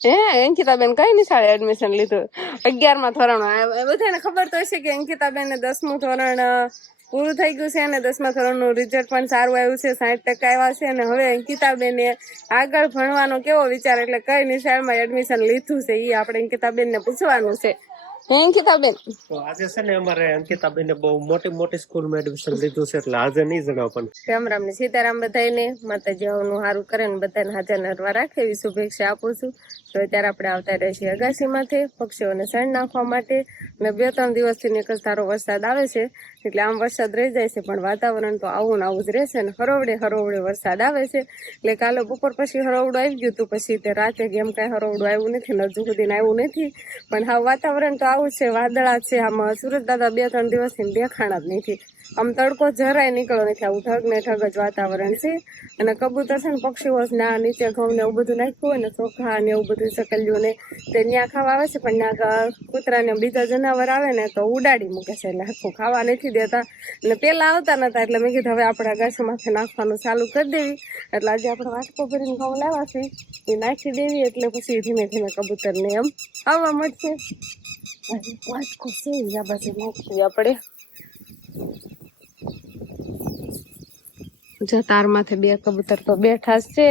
હે અંકિતાબેન કઈ નિશાળે એડમિશન લીધું? અગિયારમાં ધોરણ. બધાને ખબર તો હશે કે અંકિતાબેન દસમું ધોરણ પૂરું થઈ ગયું છે અને દસમા ધોરણનું રિઝલ્ટ પણ સારું આવ્યું છે સાઠ ટકા આવ્યા છે અને હવે અંકિતાબેને આગળ ભણવાનો કેવો વિચાર? એટલે કઈ નિશાળમાં એડમિશન લીધું છે એ આપણે અંકિતાબેનને પૂછવાનું છે. અંકિતાબેન? આજે છે ને અમારે અંકિતાબેને બહુ મોટી મોટી સ્કૂલમાં એડમિશન લીધું છે એટલે આજે નહીં જણાવ પણ. રામ રામ ને સીતારામ બધાને માતાજીઓનું સારું કરે ને બધાને હાજર નરવા રાખે એવી શુભેચ્છા આપું છું. તો અત્યારે આપણે આવતા રહીએ છીએ અગાસીમાંથી પક્ષીઓને શણ નાખવા માટે. અને બે ત્રણ દિવસથી ધારો વરસાદ આવે છે, એટલે આમ વરસાદ રહી જાય છે, પણ વાતાવરણ તો આવું ને આવું જ રહેશે ને હરોવડે હરોવડે વરસાદ આવે છે. એટલે કાલે બપોર પછી હરોવડું આવી ગયું હતું, પછી તે રાતે કેમ કાંઈ હરોવડું આવ્યું નથી ને હજુ સુધી આવ્યું નથી. પણ હા વાતાવરણ તો આવું છે, વાદળા છે, આમાં સુરત દાદા બે ત્રણ દિવસથી દેખાણા જ નથી. આમ તડકો જરાય નીકળ્યો નથી. આવું ઠગ ને ઠગ જ વાતાવરણ છે. અને કબૂતર છે ને, પક્ષીઓ ના, નીચે ઘઉં ને એવું બધું નાખ્યું હોય ને, ચોખા ને એવું બધું સકલ્યું ને, તે ત્યાં ખાવા આવે છે, પણ ત્યાં કૂતરા ને બીજા જનાવર આવે ને, તો ઉડાડી મૂકે છે. એટલે આખું ખાવા નથી દેતા. અને પેલા આવતા નતા, એટલે મેં કીધું હવે આપણા ગાછમાંથી નાખવાનું ચાલુ કરી દેવી. એટલે આજે આપણે વાટકો ભરીને ઘઉં લાવ્યા છે. એ નાખી દેવી, એટલે પછી ધીમે ધીમે કબૂતરને એમ આવવા મળશે. વાટકો છે આ બાજુ નાખીએ આપણે જો માથે બે કબૂતર તો બેઠા છે.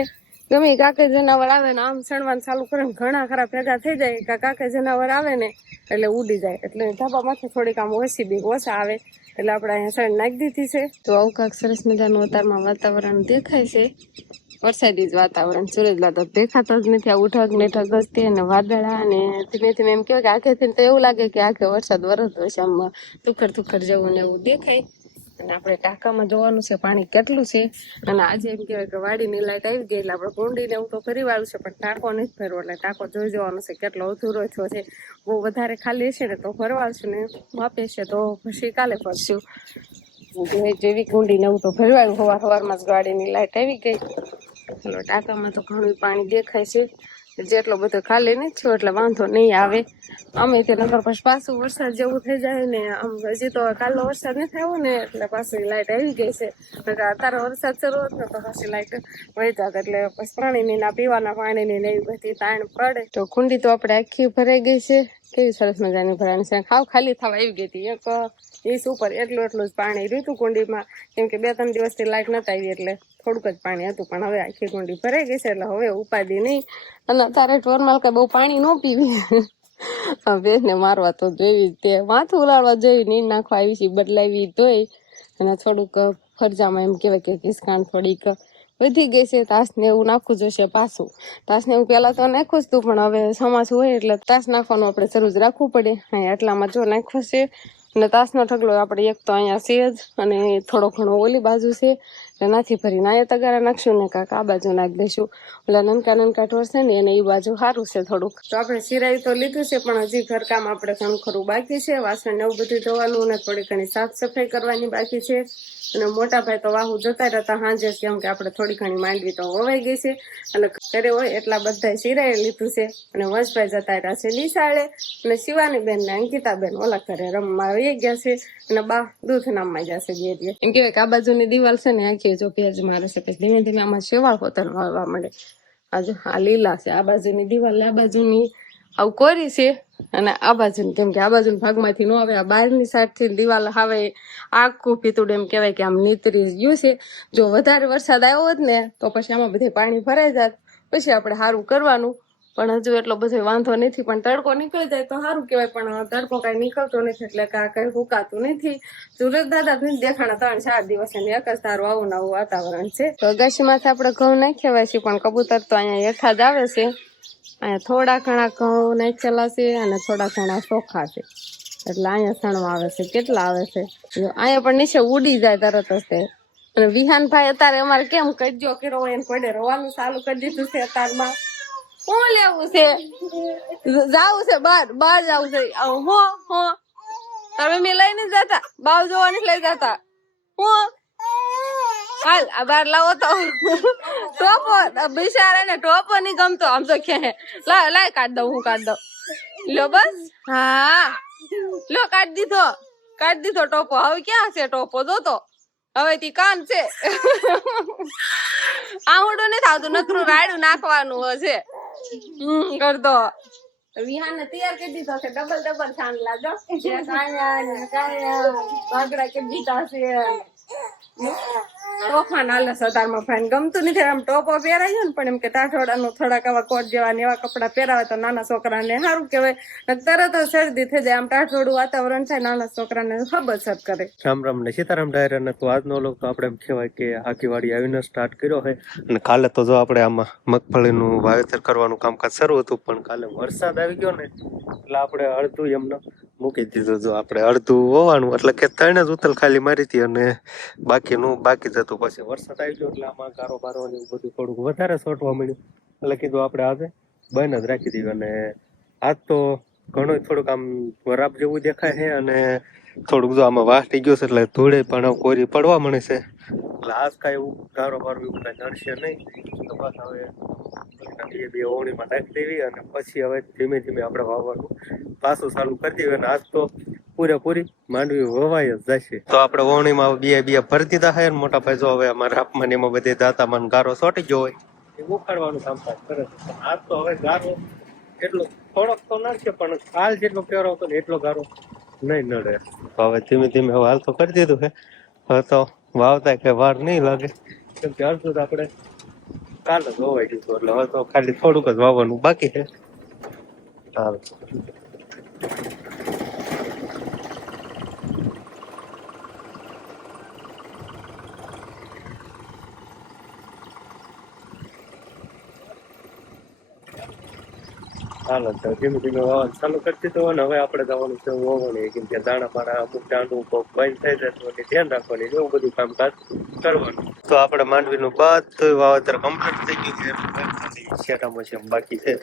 ગમે કાકે જનાવર આવે ને આમ સણવાનું ચાલુ કરે ઘણા ખરા ભેગા થઈ જાય કે કાકે જનાવર આવે ને એટલે ઉડી જાય. એટલે ધાબામાંથી થોડીક આમ ઓછી બી ઓછા આવે. એટલે આપણે અહીંયા સણ નાખી દીધી છે. તો આવું કાંક સરસ મજાનું અત્યારમાં વાતાવરણ દેખાય છે. વરસાદી જ વાતાવરણ, સુરજલા તો દેખાતો જ નથી. આ ઉઠક ને ઠગ અને વાદળા અને ધીમે ધીમે એમ કહેવાય કે આખેથી તો એવું લાગે કે આખે વરસાદ વરસતો હશે. આમ તુખર તુખર જેવું ને એવું દેખાય. અને આપણે ટાંકામાં જોવાનું છે પાણી કેટલું છે. અને આજે એમ કહેવાય કે વાડીની લાઈટ આવી ગઈ એટલે આપણે કુંડીને એવું તો ફરી વાળું છે, પણ ટાંકો નથી ફેરવો એટલે ટાંકો જોઈ જોવાનો છે કેટલો અધૂરો થયો છે. બહુ વધારે ખાલી હશે ને તો ભરવાડશું ને માપે છે તો પછી કાલે ફરશું જેવી કુંડીને એવું તો ભરવાયું હવાર સવારમાં જ ગાડીની લાઈટ આવી ગઈ. ચાલો ટાંકામાં તો ઘણું પાણી દેખાય છે. જેટલો બધો ખાલી નહીં છું એટલે વાંધો નહીં આવે. અમે તે નગર પછી પાછું વરસાદ જેવું થઈ જાય ને આમ હજી તો કાલનો વરસાદ નથી આવ્યો ને એટલે પાછી લાઇટ આવી ગઈ છે. અત્યારે વરસાદ શરૂ હોત તો પાછી લાઈટ વહી જાત એટલે પછી પાણીની ના પીવાના પાણીની ને એવી બધી તાણ પડે. તો કુંડી તો આપણે આખી ભરાઈ ગઈ છે. કેવી સરસ મજાની ભરાણી છે. ખાવ ખાલી થવા આવી ગઈ હતી. એક ઈસ ઉપર એટલું એટલું જ પાણી રહ્યું કુંડીમાં. કેમ કે બે ત્રણ દિવસથી લાઈટ નતા આવી એટલે થોડુંક જ પાણી હતું. પણ હવે આખી કુંડી ભરાઈ ગઈ છે એટલે હવે ઉપાધિ નહીં. અને અત્યારે ટોરમાલ કઈ બહુ પાણી ન પીવી. બેનને મારવા તો જોઈ તે માથું ઉલાળવા જોઈ નીર નાખવા આવી છે. બદલાવી તોય. અને થોડુંક ફરજામાં એમ કહેવાય કે કિસકાણ થોડીક વધી ગઈ છે, તાસ ને એવું નાખવું જોશે પાછું. તાસ ને એવું પેલા તો નાખ્યું જ તું, પણ હવે સમાસ હોય એટલે તાસ નાખવાનું આપણે જરૂર જ રાખવું પડે. અહીંયા એટલામાં જો નાખ્યું છે, અને તાસનો ઢગલો આપણે એક તો અહીંયા છે જ, અને થોડો ઘણો ઓલી બાજુ છે. એટલે નાથી ભરીને અહીંયા તગારા નાખશું ને કાંક આ બાજુ નાખી દઈશું. ઓલા નનકા નનકા ઢોર છે ને એને એ બાજુ સારું છે થોડુંક. તો આપણે સિરાઈ તો લીધું છે, પણ હજી ઘરકામ આપણે ઘણું ખરું બાકી છે. વાસણ ને એવું બધું ધોવાનું અને થોડી ઘણી સાફ સફાઈ કરવાની બાકી છે. અને મોટા ભાઈ તો વાહુ જતા રહેતા સાંજે કેમ કે આપણે થોડી ઘણી માંડવી તો વવાઈ ગઈ છે. અને ઘરે હોય એટલા બધા સિરાઈ લીધું છે. અને વંશભાઈ જતા રહ્યા છે નિશાળે. અને શિવાની બેન ને અંકિતા બેન ઓલા ઘરે રમવા આવી ગયા છે. અને બા દૂધ નામમાં જશે બે દિવસ એમ કહેવાય કે આ બાજુની દિવાલ છે ને, આખી જો ભેજ મારે છે, પછી ધીમે ધીમે આમાં શેવાળ પોતાનું વાળવા મળે આજે આ લીલા છે આ બાજુની દિવાલ આ બાજુની આવું કોરી છે. અને આ બાજુ કેમ કે આ બાજુ ભાગમાંથી ન આવે, આ બહારની સાઈડથી દિવાલ આવે, આખું પીતું એમ કહેવાય કે આમ નીતરી ગયું છે. જો વધારે વરસાદ આવ્યો હોત ને, તો પછી આમાં બધે પાણી ભરાઈ જાત. પછી આપણે સારું કરવાનું. પણ હજુ એટલો બધો વાંધો નથી, પણ તડકો નીકળી જાય તો સારું કહેવાય, પણ તડકો કાંઈ નીકળતો નથી, એટલે આ કઈ ફૂકાતું નથી. સુરત દાદા દેખાણા ત્રણ ચાર દિવસ, એની જ તારું આવું નવું વાતાવરણ છે. તો અગાશીમાંથી આપણે ઘઉં નાખ્યા છે, પણ કબૂતર તો અહીંયા એકાદ આવે છે. અહીંયા થોડા ઘણા ઘઉં નાખેલા છે અને થોડા ઘણા ચોખા છે. એટલે અહીંયા સણવા આવે છે. કેટલા આવે છે? અહીંયા પણ નીચે ઉડી જાય તરત જ તે. અને વિહાનભાઈ અત્યારે અમારે કેમ કજ્યો કર્યો હોય એને કોઈને રવાનું ચાલુ કરી દીધું છે અત્યારમાં? શું લેવું છે? જાવું છે બહાર બહાર જાવું છે. હો હો. તમે મેં લઈને જતા. બાવ જોવા નથી લઈ જતા. હું હાલ બાર લાવો તો. ટોપો, બિચારા ને ટોપો નહીં ગમતો. આમ તો કે લાય લાય કાઢ દઉં, હું કાઢ દઉં. લો બસ. હા. લો, કાઢ દીધો. કાઢ દીધો ટોપો. હવે ક્યાં છે ટોપો? જો તો. હવે થી કાન છે. આવડું નથી આવતું નકરું રાયડું નાખવાનું હશે. હમ કરતો વિહાને તૈયાર કરી દીધો છે. ડબલ ડબલ છાન લાગો કાયા કાયા. બાગડા કરી દીધા છે? તોફાન હાલે સતારમાં ફાઈન ગમતું નથી આમ ટોપો પહેરાય ને, પણ એમ કે ટાઠોડાનું થોડાક આવા કોટ જેવા ને એવા કપડા પહેરાવે તો નાના છોકરાને સારું કહેવાય. તરત શરદી થઈ જાય, આમ ટાઠોડું વાતાવરણ થાય, નાના છોકરાને ખબર કરે. રામ રામ ને સીતારામ ડાયર ને તો આજનો લોક તો આપણે એમ કહેવાય કે આખીવાડી આવીને સ્ટાર્ટ કર્યો છે. અને કાલે તો જો આપણે આમાં મગફળીનું વાવેતર કરવાનું કામકાજ શરૂ હતું, પણ કાલે વરસાદ આવી ગયો ને, એટલે આપણે અડધું એમનો મૂકી દીધું. જો આપણે અડધું હોવાનું એટલે કે ત્રણ જ ઉતલ ખાલી મારી હતી અને બાકીનું બાકી જ હતું પછી વરસાદ આવી ગયો એટલે આમાં બારો ને એવું બધું થોડુંક વધારે સોટવા મળ્યું. એટલે કીધું આપણે આજે બંધ જ રાખી દીધું. અને આજ તો ઘણું થોડુંક આમ વરાપ જેવું દેખાય છે અને થોડુંક જો આમાં વાટી ગયો છે એટલે ધૂળે પણ કોરી પડવા મળે છે. એટલે આજ કાંઈ એવું ગારો બારો એવું કાંઈ નડશે નહીં. તો બસ હવે બે ઓવણીમાં નાખી દેવી અને પછી હવે ધીમે ધીમે આપણે વાવવાનું પાછું ચાલુ કરી દેવું. અને આજ તો પૂરેપૂરી માંડવી વવાય જ જશે. તો આપણે ઓવણીમાં બે બે ભરી દીધા હે મોટા ભાઈ જો હવે અમારા આપમાં એમાં બધે દાતામાં ગારો સોટી ગયો હોય. એ ઉખાડવાનું કામકાજ કરે છે. પણ તો હવે ગારો એટલો થોડોક તો નડશે પણ કાલ જેટલો પહેરો હતો ને એટલો ગારો નહીં નડે. તો હવે ધીમે ધીમે હવે હાલ તો કરી દીધું હે. હવે તો વાવતા કે વાર નહીં લાગે. કેમ કે હાલ તો આપણે કાલ જ વવાઈ દીધું એટલે હવે તો ખાલી થોડુંક જ વાવવાનું બાકી છે. હાલ. હાલો તો ધીમે ધીમે વાવવાનું ચાલુ કરી દીધું અને હવે આપણે જવાનું છે કેમ કે દાણા બાણા અમુક દાંડું કોક બંધ થઈ જતું ધ્યાન રાખવાની એવું બધું કામકાજ કરવાનું. તો આપણે માંડવીનું બધું વાવેતર કમ્પ્લીટ થઈ ગયું છે. શેટા મોસમ બાકી છે.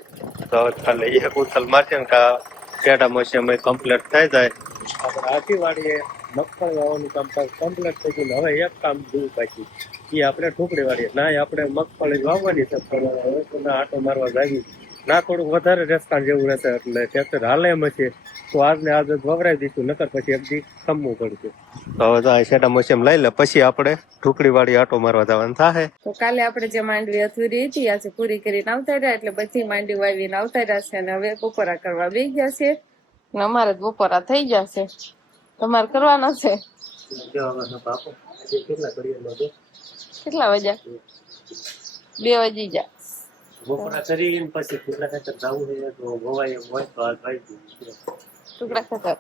તો હવે ખાલી એક ઉથલ મારશે ને કા શેટા મોસમ કમ્પ્લીટ થઈ જાય. આપણે આખી વાળીએ મગફળી વાવવાનું કામકાજ કમ્પ્લીટ થઈ ગયું હવે એક કામ જોવું પાછી એ આપણે ઠોકડી વાળીએ ના એ આપણે મગફળી જ વાવવાની છે પણ હવે આટો મારવા જાવી ના થોડુંક વધારે રસ્તા જેવું રહેશે એટલે ટ્રેક્ટર હાલે એમ છે તો આજને આજ જ વવરાવી દઈશું નકર પછી એક દી ખમવું પડશે. તો હવે તો આ શેટા મોસમ લઈ લે પછી આપણે ઢુકડી વાળી આટો મારવા જવાનું થાય તો કાલે આપણે જે માંડવી અધૂરી હતી આજે પૂરી કરીને આવતા રહ્યા એટલે બધી માંડવી વાવીને આવતા રહ્યા છે અને હવે બપોરા કરવા બે ગયા છે. અને અમારે જ બપોરા થઈ છે. તમારે કરવાના છે? કેટલા વાગ્યા? બે વાગી ગયા. બપોરા કરીને પછી કેટલા ખાતર જવું છે તો ગોવાય હોય તો આ ભાઈ ટુકડા ખાતર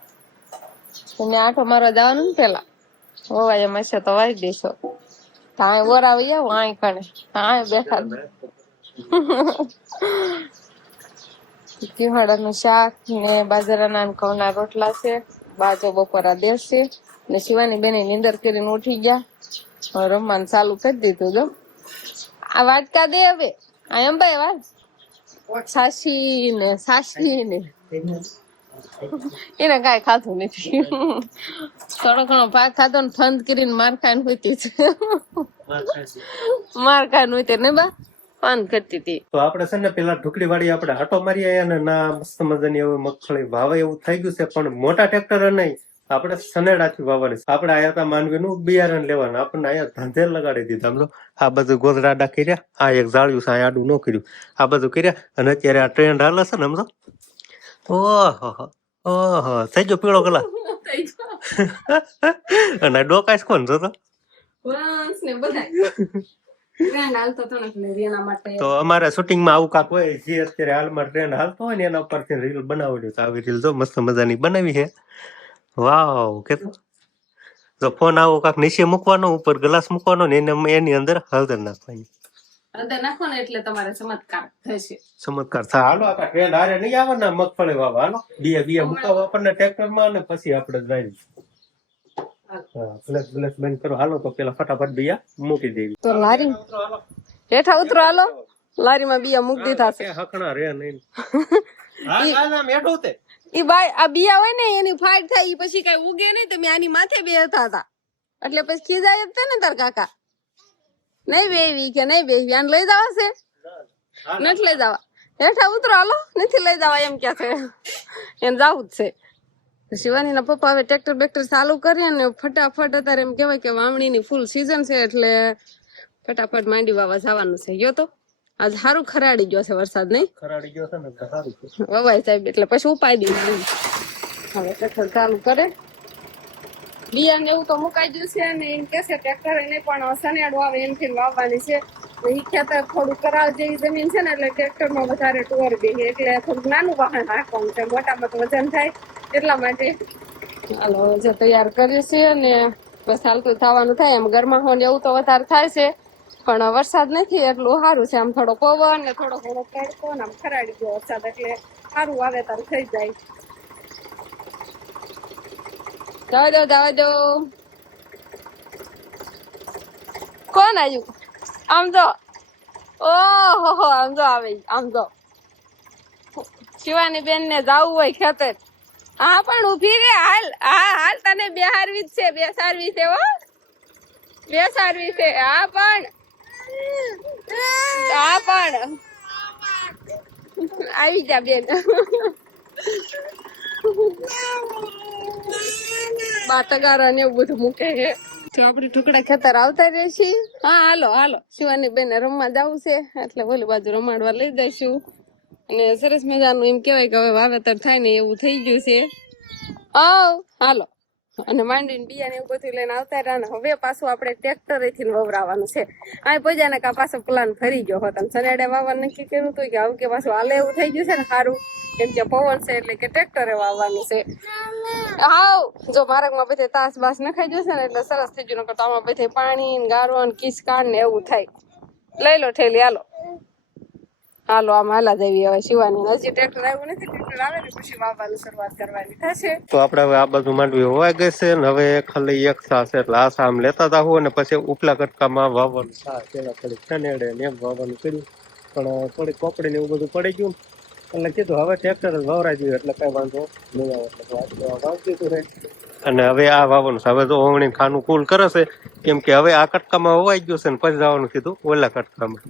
તમે આઠો મારવા જવાનું ને પેલા એમ હશે તો વાવી દેશો તાય વરાવી આવો આય કણે આય બેઠા ચીહડાનું શાક ને બાજરાના ઘઉંના રોટલા છે બાજો બપોરા દેશે ને શિવાની બેની નીંદર કરીને ઉઠી ગયા રમવાનું ચાલુ કરી દીધું જો આ વાટકા દે હવે એમ ભાઈ વાત સાસી ને સાસી ને એને કાંઈ ખાધું નથી થોડો ઘણો ભાગ ખાધો ને ફંદ કરીને માર ખાઈને હોતી છે માર ખાઈને હોતી ને બા ફંદ કરતી હતી તો આપણે છે ને પેલા ઢુકડી વાળી આપણે હાટો મારી આવ્યા ને ના મસ્ત મજાની હવે મગફળી વાવે એવું થઈ ગયું છે, પણ મોટા ટ્રેક્ટર નહીં. આપણે સનેડાથી વાવવાની આપણે આયા હતા માનવીનું બિયારણ લેવાનું. આપણને અહીંયા ધંધે લગાડી દીધા. સમજો? આ બધું ગોદરાડા કર્યા. આ એક જાળ્યું છે આ આડું ન કર્યું. આ બધું કર્યા અને અત્યારે આ ટ્રેન્ડ હાલે છે ને સમજો? ઓહો ઓહો થઈ ગયો પીળો કલા અને ડોકાશ કોણ જોતો ને ને તો અમારા શૂટિંગમાં આવું કાક હોય જે અત્યારે હાલમાં ટ્રેન્ડ હાલતો હોય ને એના ઉપરથી રીલ બનાવેલી તો આવી રીલ જો મસ્ત મજાની બનાવી છે વાવ કે જો ફોન આવો કાક નીચે મૂકવાનો ઉપર ગ્લાસ મૂકવાનો ને એને એની અંદર હળદર નાખવાની. હળદર નાખો ને એટલે તમારે ચમત્કાર થશે. ચમત્કાર થાય. હાલો આપણે ટ્રેન્ડ હારે નહીં આવે ને મગફળી વાવા. હાલો બીએ બીએ મુકાવો આપણને ટ્રેક્ટરમાં અને પછી આપણે ડ્રાઈવ હા પ્લસ પ્લસ બંધ કરો. હાલો તો પેલા ફટાફટ બીયા મૂકી દેવી. તો લારી હેઠા ઉતરો હાલો. લારીમાં બીયા મૂકી દીધા છે. હકણા રે નહીં. હા ના ના મેઠો તે. ઈ બાય, આ બિયા હોય ને, એની ફાટ થાય એ પછી કઈ ઉગે નહીં તમે આની માથે બેહતા હતા. એટલે પછી ખીજાય જ ને તાર કાકા. નહીં બેવી કે નહીં બેવી આને લઈ જવા છે નથી લઈ જવા. હેઠા ઉતરો, હાલો, નથી લઈ જવા, એમ કે છે. એને જવું જ છે. શિવાની ના પપ્પા હવે ટ્રેક્ટર બેક્ટર ચાલુ કરીએ ને, ફટાફટ અત્યારે એમ કહેવાય કે વાવણીની ફૂલ સીઝન છે, એટલે ફટાફટ માંડી વાવા જવાનું છે. ગયો તો? આજ સારું ખરાડી ગયો છે વરસાદ નહીં? ખરાડી ગયો છે ને સારું વવાય સાહેબ એટલે પછી ઉપાય દીધું હવે ટ્રેક્ટર ચાલુ કરે. બિયાણ ને એવું તો મુકાઈ ગયું છે અને એમ કે છે ટ્રેક્ટર એને પણ સનેડું આવે એમથી વાવવાની છે. ઈ ખેતર થોડું કરાવ જેવી જમીન છે ને એટલે ટ્રેક્ટરમાં વધારે ટુવર બે એટલે થોડુંક નાનું વાહન રાખવાનું છે. મોટામાં તો વજન થાય એટલા માટે. હાલો જે તૈયાર કરીએ છે ને બસ હાલતું થવાનું થાય. એમ ગરમા હોય ને એવું તો વધારે થાય છે. પણ વરસાદ નથી, એટલું સારું છે. આમ થોડો પવન ને થોડો ઘણો તડકો આમ ખરાડી ગયો વરસાદ, એટલે સારું વાવેતર થઈ જાય. જવા દો જવા દો. કોણ આવ્યું? આમ જો. ઓહો આમ જો આવે, આમ જો. શિવાની બેન ને જાવું હોય ખેતર. હા, પણ ઊભી રે, હાલ, હા, હાલ તને બે હારવી જ છે બે સારવી છે, હો. બે સારવી છે, હા, પણ હા પણ. આવી જા બેન. બાતગારા ને એવું બધું મૂકે છે. તો આપડી ટુકડા ખેતર આવતા રહેશે હા, હાલો હાલો. શિવાની બેન રમવા જવું છે. એટલે ઓલી બાજુ રમાડવા લઈ જઈશું. અને સરસ મજાનું એમ કેવાય કે હવે વાવેતર થાય ને એવું થઈ ગયું છે. આવ હાલો. અને માંડીને બિયા ને એવું બધું લઈને આવતા રહ્યા ને હવે પાછું આપણે ટ્રેક્ટરથી વવરાવાનું છે. આ પહોંચ્યા ને કા પાછો પ્લાન ફરી ગયો હતો. અને સનેડે વાવવાનું નક્કી કર્યું હતું કે આવું કે પાછું હાલે એવું થઈ ગયું છે ને સારું કેમ કે પવન છે એટલે કે ટ્રેક્ટરે વાવવાનું છે. હાવ જો માર્ગમાં બધે તાસ બાસ નખાઈ જશે ને એટલે સરસ થઈ ગયું. નકર તો આમાં બધે પાણી ગારો ને કિસકાણ ને એવું થાય. લઈ લો ઠેલી, હાલો. હાલો આમ હાલા દેવી હવે શિવાની હજી ટ્રેક્ટર આવ્યું નથી ટ્રેક્ટર આવે ને પછી વાવવાની શરૂઆત કરવાની થશે. તો આપણે હવે આ બાજુ માંડવી હોવાઈ ગઈ છે ને હવે ખાલી એક સા છે એટલે આ સા આમ લેતા તા અને પછી ઉપલા કટકામાં વાવવાનું સા પેલા થોડીક શનેડે ને એમ વાવવાનું કર્યું. પણ થોડીક કોપડી ને એવું બધું પડી ગયું. એટલે કીધું હવે ટ્રેક્ટર જ વાવરાઈ ગયું એટલે કઈ વાંધો નહીં આવે. એટલે આજે તો અને હવે આ વાવવાનું હવે તો ઓવણી ખાનું કુલ કરે છે. કેમ કે હવે આ કટકામાં હોવાઈ ગયું છે ને પછી જવાનું કીધું ઓલા કટકામાં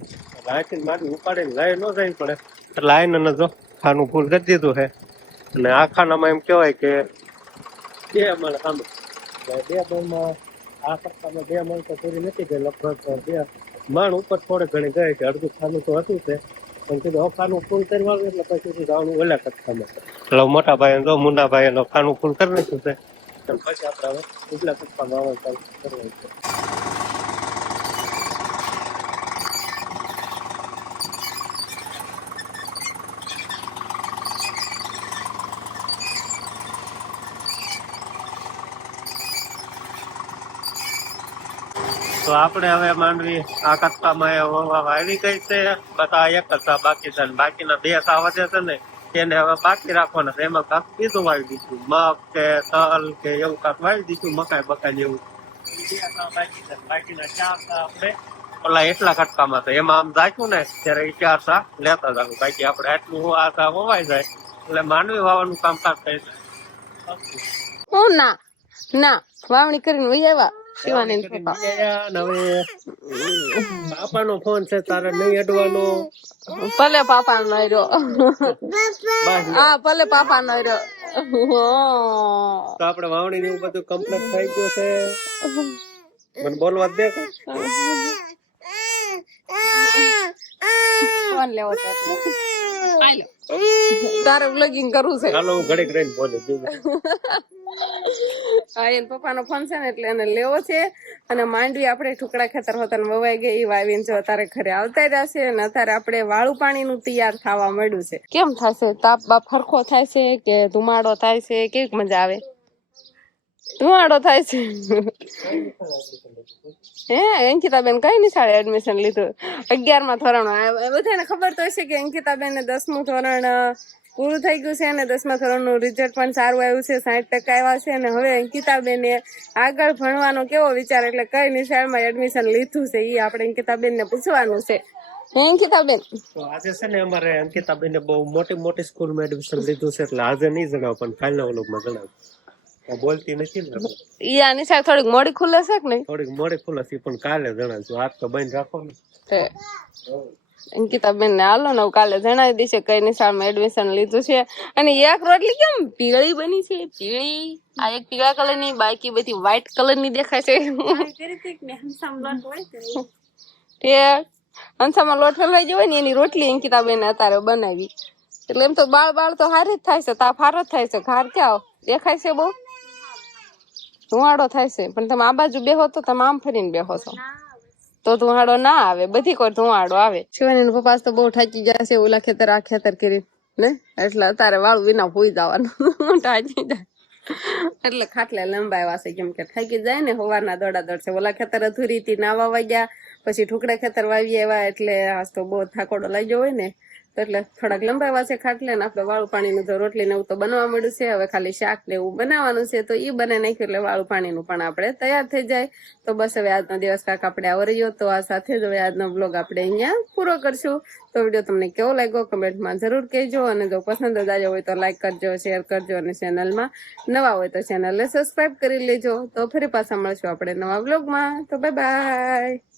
અહીંથી માંડવી ઉપાડીને લાઈ ન જાય પડે. એટલે આઈને જો ખાનું ફૂલ કરી દીધું છે. અને આ ખાનામાં એમ કહેવાય કે બે મણ સામે. બે મણમાં આ સપ્તાહમાં બે મણ તો પૂરી નથી ગઈ લગભગ બે મણ ઉપર થોડે ઘણી ગઈ કે અડધું ખાનું તો હતું તે પણ કીધું હવે ખાનું ફૂલ કરવાનું એટલે પછી સુધી જવાનું ઓલા કથામાં એટલે મોટા ભાઈ જો મુન્ના ભાઈ એનો ખાનું ફૂલ કરી નાખ્યું છે. પછી આપણે હવે ઉપલા કટકામાં આવવાનું કરવાનું છે. તો આપણે હવે માંડવી આ કટકામાં વાવી આવી ગઈ છે? બધા એક હતા, બાકી છે બાકીના બે સા વધે છે ને તેને હવે બાકી રાખવાના છે. એમાં કાંક બીજું વાવી દીધું. મગ કે તલ કે એવું કાંક વાવી દીધું, મકાઈ બકાઈ જેવું બાકીના ચાર આપણે ઓલા એટલા કટકામાં તો એમાં આમ રાખ્યું ને, ત્યારે ચાર સા લેતા જાવ બાકી આપણે આટલું આ સા વવાઈ જાય. એટલે માંડવી વાવવાનું કામકાજ થઈ જાય. ના ના, વાવણી કરીને વહી આવ્યા શિવાની ને હવે બાપાનો ફોન છે તારે નહીં અડવાનો. ભલે પાપા નો રહ્યો હા ભલે પાપા નો રહ્યો તો આપણે વાવણી ને એવું બધું કમ્પ્લીટ થઈ ગયું છે. મને બોલવા જ દે ફોન લેવો છે. તારે વ્લોગિંગ કરવું છે. હાલો હું ઘડીક રહીને બોલું. હા એને પપ્પાનો ફોન છે ને એટલે એને લેવો છે. અને માંડવી આપણે ઠુકડા ખેતર હોતા ને વવાઈ ગઈ વાવીને જો અત્યારે ઘરે આવતા રહ્યા છે અને અત્યારે આપણે વાળું પાણીનું તૈયાર થવા મળ્યું છે. કેમ થશે? તાપ બાપ ફરખો થાય છે કે ધુમાડો થાય છે? કેવી મજા આવે? ધુમાડો થાય છે. હે, અંકિતાબેન કઈ નિશાળે એડમિશન લીધું? અગિયારમાં ધોરણ. બધાને ખબર તો હશે કે અંકિતાબેન ધોરણ પૂરું થઈ ગયું છે અને દસમા ધોરણનું રિઝલ્ટ પણ સારું આવ્યું છે, સાઠ ટકા આવ્યા છે અને હવે અંકિતાબેને આગળ ભણવાનો કેવો વિચાર? એટલે કઈ નિશાળમાં એડમિશન લીધું છે એ આપણે અંકિતાબેન ને પૂછવાનું છે. અંકિતાબેન? આજે છે ને અમારે અંકિતાબેને બહુ મોટી મોટી સ્કૂલમાં એડમિશન લીધું છે, એટલે આજે નહીં જણાવ, પણ કાલના વ્લોગમાં જણાવ. બોલતી નથી ને ઈ આની નિશાળ થોડીક મોડી ખુલે છે કે નહીં? થોડીક મોડી ખુલ્લાસી પણ કાલે જણાવશું આજ તો બંધ રાખો ને. તે. અંકિતાબેન ને હાલો ને કાલે જણાવી દેશે કઈ નિશાળમાં એડમિશન લીધું છે. અને એક રોટલી કેમ પીળી બની છે? પીળી? આ એક પીળા કલરની બાકી બધી વ્હાઈટ કલરની દેખાય છે. તે અંસામાં લોટ ફેલવાઈ જવાય હોય ને એની રોટલી અંકિતાબેન અત્યારે બનાવી. એટલે એમ તો બાળ બાળ તો હારી જ થાય છે તાપ હારો જ થાય છે. ઘાર ક્યાં? દેખાય છે બહુ? ધુવાડો થાય છે. પણ તમે આ બાજુ બેહો તો તમે આમ ફરીને બેહો છો. તો ધુવાડો ના આવે. બધી કોઈ ધુવાડો આવે. શિવાની પપ્પા તો બહુ થાકી જાય છે. ઓલા ખેતર, આ ખેતર કરી. ને? એટલે અત્યારે વાળું વિના હોઈ જવાનું. થાકી જાય. એટલે ખાટલે લંબાવ્યા છે. કેમ કે થાકી જાય ને હોવાના દોડા દોડ છે. ઓલા ખેતર અધૂરી થી નાવા વાગ્યા, પછી ઠુકડા ખેતર વાવી આવ્યા એટલે આજ તો બહુ થાકોડો લાગ્યો હોય ને. એટલે થોડાક લંબાવા છે ખાટલે ને આપણે વાળું પાણીનું તો રોટલી ને એવું તો બનવા મળ્યું છે. હવે ખાલી શાક ને એવું બનાવવાનું છે તો ઈ બને નાખ્યું એટલે વાળું પાણીનું પણ આપણે તૈયાર થઈ જાય. તો બસ હવે આજનો દિવસ કાંક આપણે આવર્યો. તો આ સાથે જ હવે આજનો બ્લોગ આપણે અહીંયા પૂરો કરશું. તો વીડિયો તમને કેવો લાગ્યો કમેન્ટમાં જરૂર કહેજો અને જો પસંદ જ આવ્યો હોય તો લાઈક કરજો શેર કરજો અને ચેનલમાં નવા હોય તો ચેનલને સબસ્ક્રાઈબ કરી લેજો. તો ફરી પાછા મળશું આપણે નવા બ્લોગમાં તો બાય બાય